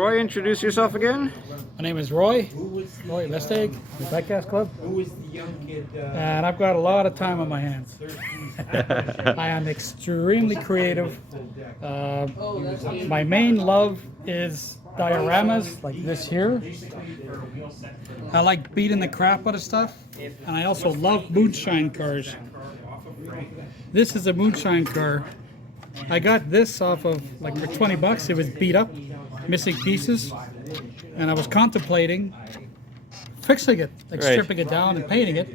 Roy, introduce yourself again. My name is Roy Vesteg, the Diecast Club, and I've got a lot of time on my hands. I am extremely creative. My main love is dioramas like this here. I like beating the crap out of stuff, and I also love moonshine cars. This is a moonshine car. I got this off of, like, for 20 bucks. It was beat up, missing pieces, and I was contemplating fixing it, like stripping it down and painting it.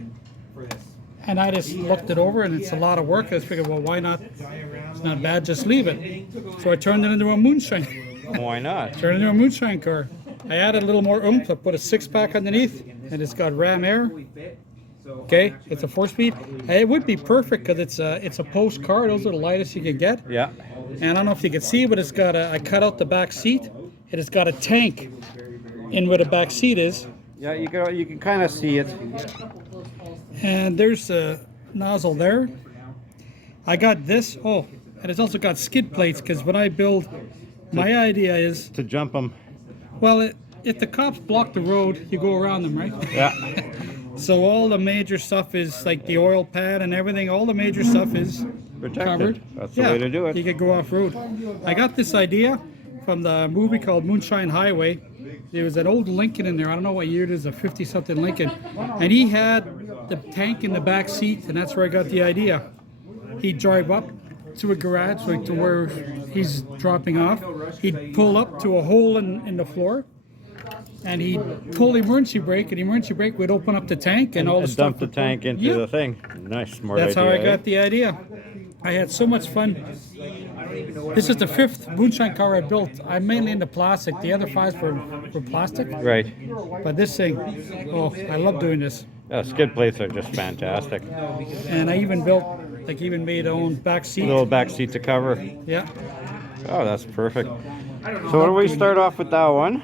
And I just looked it over, and it's a lot of work. I just figured, well, why not? It's not bad, just leave it. So I turned it into a moonshine. Why not? Turned it into a moonshine car. I added a little more oomph. I put a six-pack underneath, and it's got ram air. Okay, it's a 4-speed. It would be perfect because it's a post car. Those are the lightest you can get. Yeah. And I don't know if you can see, but it's got I cut out the back seat. It has got a tank in where the back seat is. Yeah, you can kind of see it. And there's a nozzle there. I got this. Oh, and it's also got skid plates because when I build, my idea is to jump them. Well, if the cops block the road, you go around them, right? Yeah. So all the major stuff is like the oil pad and everything. All the major stuff is Protected. covered. That's the way to do it. You could go off road. I got this idea from the movie called Moonshine Highway. There was an old Lincoln in there. I don't know what year it is, a 50-something Lincoln, and he had the tank in the back seat, and that's where I got the idea. He'd drive up to a garage, like to where he's dropping off. He'd pull up to a hole in the floor, and he'd pull the emergency brake, and the emergency brake would open up the tank, and all the stuff dump the tank into the thing. Nice, smart idea. That's how I got the idea. I had so much fun. This is the 5th moonshine car I built. I'm mainly into plastic. The other 5s were plastic. Right. But this thing, oh, I love doing this. Yeah, skid plates are just fantastic. And I even built, like, made my own back seat. Little back seat to cover. Yeah. Oh, that's perfect. So why don't we start off with that one,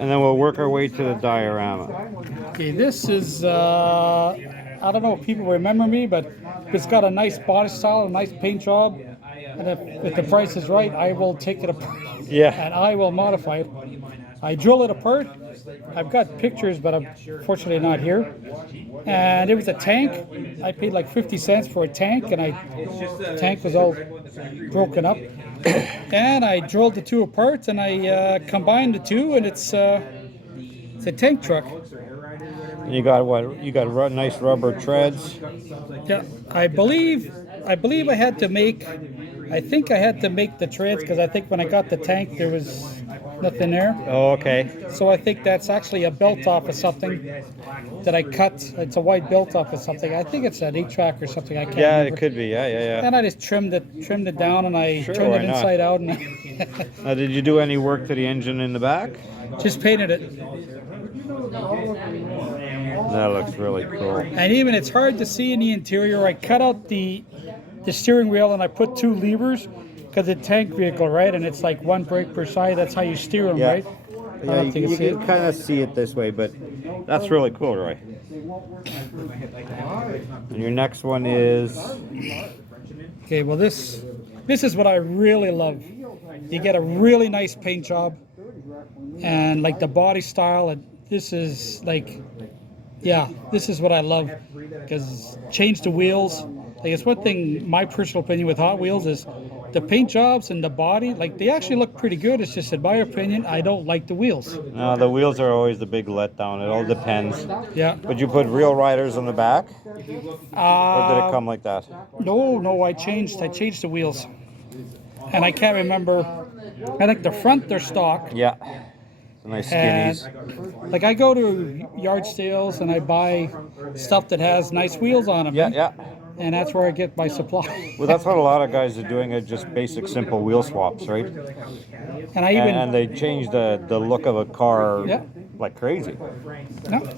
and then we'll work our way to the diorama. Okay, this is, I don't know if people remember me, but it's got a nice body style, a nice paint job. And if the price is right, I will take it apart. Yeah. And I will modify it. I drill it apart. I've got pictures, but I'm fortunately not here. And it was a tank. I paid like 50 cents for a tank, and the tank was all broken up. And I drilled the two apart, and I combined the two, and it's a tank truck. You got what? You got nice rubber treads. Yeah, I believe I had to make. I think I had to make the treads because I think when I got the tank there was nothing there. Oh, okay. So I think that's actually a belt off of something that I cut. It's a white belt off of something. I think it's an 8-track or something. I can't remember. It could be. Yeah. And I just trimmed it down, and I Sure, turned why it not? inside out, and Now, did you do any work to the engine in the back? just painted it. That looks really cool. And even it's hard to see in the interior. I cut out the steering wheel, and I put 2 levers because it's a tank vehicle, right? And it's like 1 brake per side. That's how you steer them, Yeah. right? Yeah, you can kind of see it this way, but that's really cool, Roy. And your next one is... Okay, well this is what I really love. You get a really nice paint job, and like the body style, and this is like, yeah, this is what I love, because change the wheels. Like, it's one thing, my personal opinion with Hot Wheels is the paint jobs and the body, like, they actually look pretty good. It's just, in my opinion, I don't like the wheels. No, the wheels are always the big letdown. It all depends. Yeah. But you put real riders on the back? Or did it come like that? No, I changed the wheels. And I can't remember, I think the front, they're stock. Yeah. Nice skinnies. And, like, I go to yard sales and I buy stuff that has nice wheels on them. Yeah. And that's where I get my supply. Well, that's what a lot of guys are doing, are just basic, simple wheel swaps, right? And I even... And they change the look of a car like crazy. No.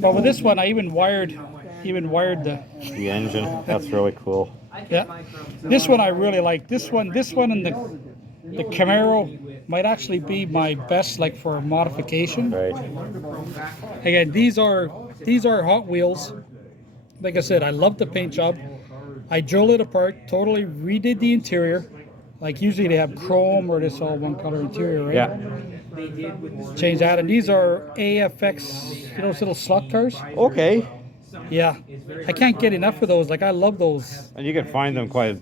But with this one, I even wired the engine. That's really cool. Yeah. This one I really like. This one and the Camaro might actually be my best, like, for modification. Right. Again, these are Hot Wheels. Like I said, I love the paint job. I drilled it apart, totally redid the interior. Like, usually they have chrome or this all one color interior, right? Yeah. change that. And these are AFX, you know, those little slot cars. Okay. Yeah, I can't get enough of those. Like, I love those. And you can find them quite.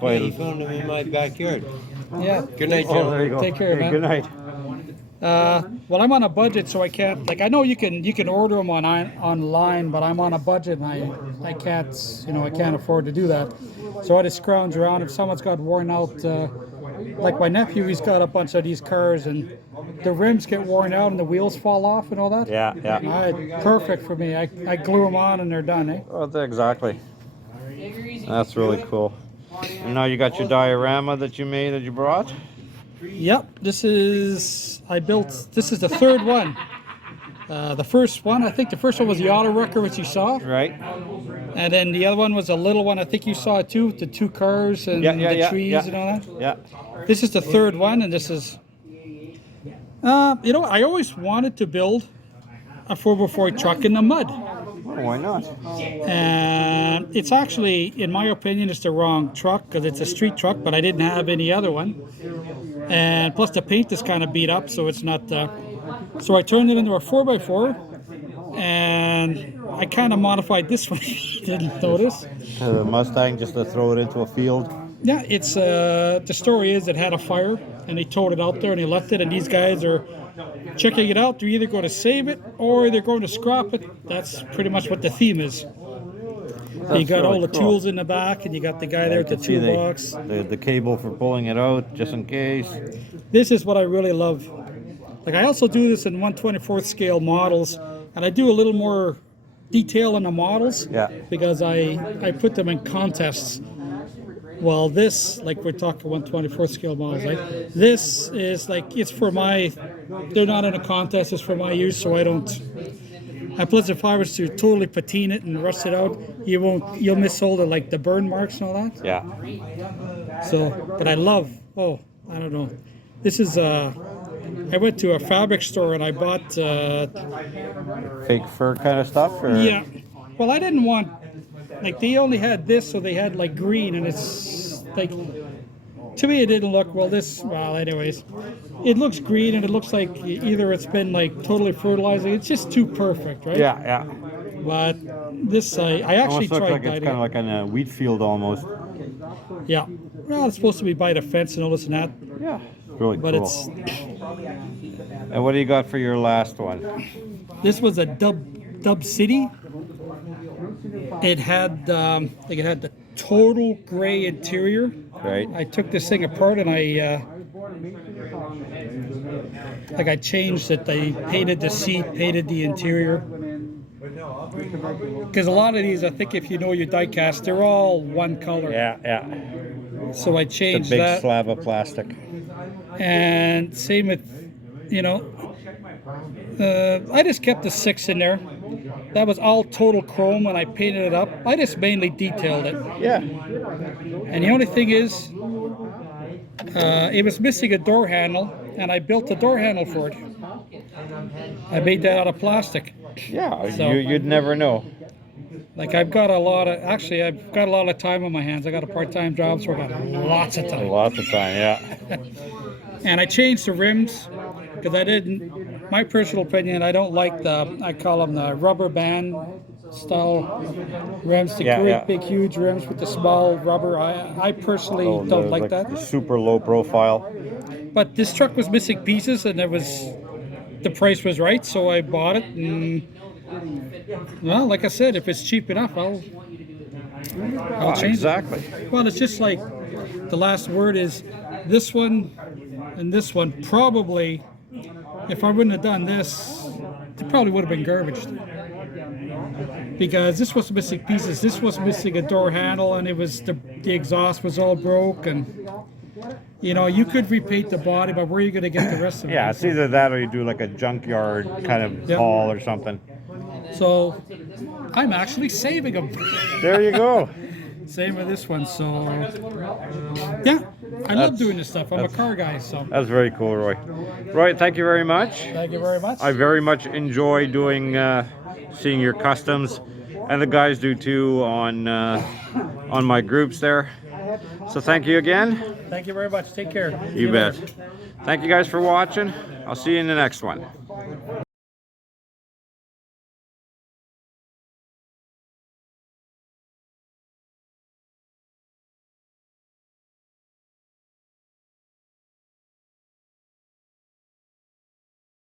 I found them in my backyard. Yeah. Good night, Oh, Joe. there you go. Take care, Okay, man. Good night. Well, I'm on a budget, so I can't. Like, I know you can order them online, but I'm on a budget, and I can't, you know, I can't afford to do that. So I just scrounge around. If someone's got worn out, like my nephew, he's got a bunch of these cars, and the rims get worn out and the wheels fall off and all that. Yeah, yeah. Perfect for me. I glue them on and they're done, eh? Oh, exactly. That's really cool. And now you got your diorama that you made that you brought? Yep, this is the third one. The first one, I think the first one was the auto wrecker, which you saw. Right. And then the other one was a little one, I think you saw it too, with the two cars and the trees and all that. Yeah. This is the third one, and this is, you know, I always wanted to build a 4x4 truck in the mud. Well, why not? And it's actually, in my opinion, it's the wrong truck because it's a street truck, but I didn't have any other one. And plus the paint is kind of beat up, so it's not, so I turned it into a 4x4, and I kind of modified this one, if you didn't notice. The Mustang, just to throw it into a field. Yeah, it's, the story is it had a fire, and they towed it out there, and they left it, and these guys are checking it out. They're either going to save it, or they're going to scrap it. That's pretty much what the theme is. You got all the tools in the back, and you got the guy there with the toolbox. The cable for pulling it out, just in case. This is what I really love. Like, I also do this in 1/24th scale models, and I do a little more detail in the models. Yeah. Because I put them in contests. Well, this, like we're talking 1/24th scale models, like this is like, it's for my, they're not in a contest, it's for my use, so I don't. And plus, if I was to totally patina it and rust it out, you'll miss all the, like, the burn marks and all that. Yeah. So, but I love, I don't know. This is, I went to a fabric store and I bought, Fake fur kind of stuff? Or? yeah. Well, I didn't want, like, they only had this, so they had, like, green, and it's, like, to me it didn't look, well, anyways. It looks green, and it looks like either it's been, like, totally fertilizing. It's just too perfect, right? Yeah, yeah. But this, I actually Almost looks tried like it's dyeing kind of it. like in a wheat field almost. Yeah. Well, it's supposed to be by the fence and all this and that, Yeah. Really but cool. it's, And what do you got for your last one? this was a Dub City. It had the total gray interior. Right. I took this thing apart and I changed it. I painted the seat, painted the interior. Because a lot of these, I think if you know your diecast, they're all one color. Yeah, yeah. So I It's a changed big that. slab of plastic. And same with, you know, I just kept the 6 in there. That was all total chrome, and I painted it up. I just mainly detailed it. Yeah. And the only thing is, it was missing a door handle, and I built a door handle for it. I made that out of plastic. Yeah, So- you'd never know. Like, I've got a lot of time on my hands. I got a part-time job, so I got lots of time. Lots of time, yeah. And I changed the rims because my personal opinion, I don't like I call them the rubber band style rims, the Yeah, great yeah. big huge rims with the small rubber. I personally don't like that. The super low profile. But this truck was missing pieces, and the price was right, so I bought it. And well, like I said, if it's cheap enough, I'll change Exactly. it. Well, it's just like the last word is this one and this one. Probably, if I wouldn't have done this, it probably would have been garbage. Because this was missing pieces. This was missing a door handle, and it was the exhaust was all broke, and you know, you could repaint the body, but where are you going to get the rest of it? Yeah, it's either that or you do like a junkyard kind of Yep. haul or something. So I'm actually saving them. There you go. Same with this one. So yeah, I love doing this stuff. I'm a car guy, so That's very cool, Roy. Roy, thank you very much. thank you very much. I very much enjoy doing, seeing your customs, and the guys do too on my groups there. So thank you again. Thank you very much. Take care. See You bet. later. Thank you guys for watching. I'll see you in the next one.